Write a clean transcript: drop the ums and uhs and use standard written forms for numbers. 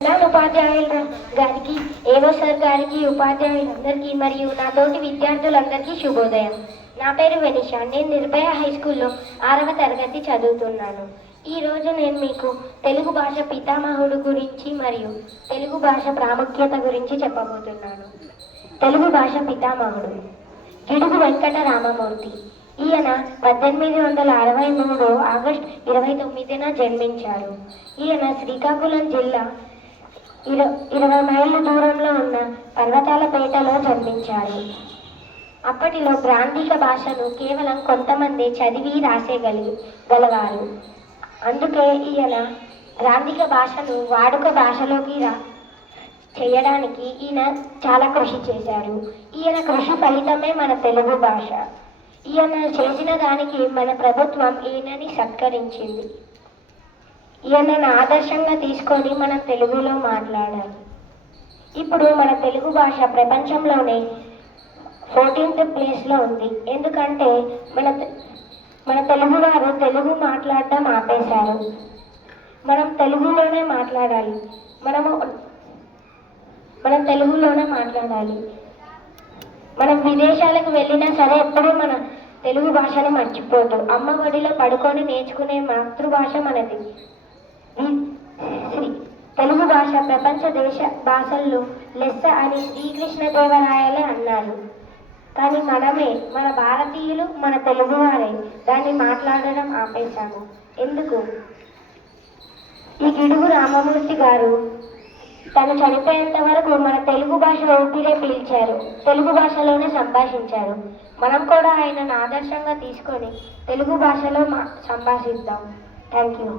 ఉపాధ్యాయుల గారికి, ఏవో సార్ గారికి, ఉపాధ్యాయులందరికీ మరియు నా తోటి విద్యార్థులందరికీ శుభోదయం. నా పేరు వెనిషా. నేను నిర్భయ హై స్కూల్లో 6వ తరగతి చదువుతున్నాను. ఈరోజు నేను మీకు తెలుగు భాష పితామహుడు గురించి మరియు తెలుగు భాష ప్రాముఖ్యత గురించి చెప్పబోతున్నాను. తెలుగు భాష పితామహుడు గిడుగు వెంకట రామమూర్తి. ఈయన 1863 ఆగస్టు 29న జన్మించారు. ఈయన శ్రీకాకుళం జిల్లా 20 మైళ్ళ దూరంలో ఉన్న పర్వతాలపేటలో జన్మించారు. అప్పటిలో గ్రాంధిక భాషను కేవలం కొంతమంది చదివి రాసేగలవారు. అందుకే ఈయన గ్రాంధిక భాషను వాడుక భాషలోకి చేయడానికి ఈయన చాలా కృషి చేశారు. ఈయన కృషి ఫలితమే మన తెలుగు భాష. ఈయన చేసిన దానికి మన ప్రభుత్వం ఈయనని సత్కరించింది. ఈయనను ఆదర్శంగా తీసుకొని మనం తెలుగులో మాట్లాడాలి. ఇప్పుడు మన తెలుగు భాష ప్రపంచంలోనే 14th ప్లేస్లో ఉంది. ఎందుకంటే మన తెలుగు వారు తెలుగు మాట్లాడడం ఆపేశారు. మనం తెలుగులోనే మాట్లాడాలి. మనం తెలుగులోనే మాట్లాడాలి. మనం విదేశాలకు వెళ్ళినా సరే ఎప్పుడూ మన తెలుగు భాషను మర్చిపోదు. అమ్మ ఒడిలో పడుకొని నేర్చుకునే మాతృభాష మనది. తెలుగు భాష ప్రపంచ దేశ భాషల్లో లెస్స అని శ్రీకృష్ణదేవరాయలే అన్నారు. కానీ మన భారతీయులు, మన తెలుగువారే దాన్ని మాట్లాడడం ఆపేశాము. ఎందుకు? ఈ గిడుగు రామమూర్తి గారు తను చనిపోయేంత వరకు మన తెలుగు భాష ఊపిరే పీల్చారు. తెలుగు భాషలోనే సంభాషించారు. మనం కూడా ఆయనను ఆదర్శంగా తీసుకొని తెలుగు భాషలో సంభాషిద్దాం. Thank you.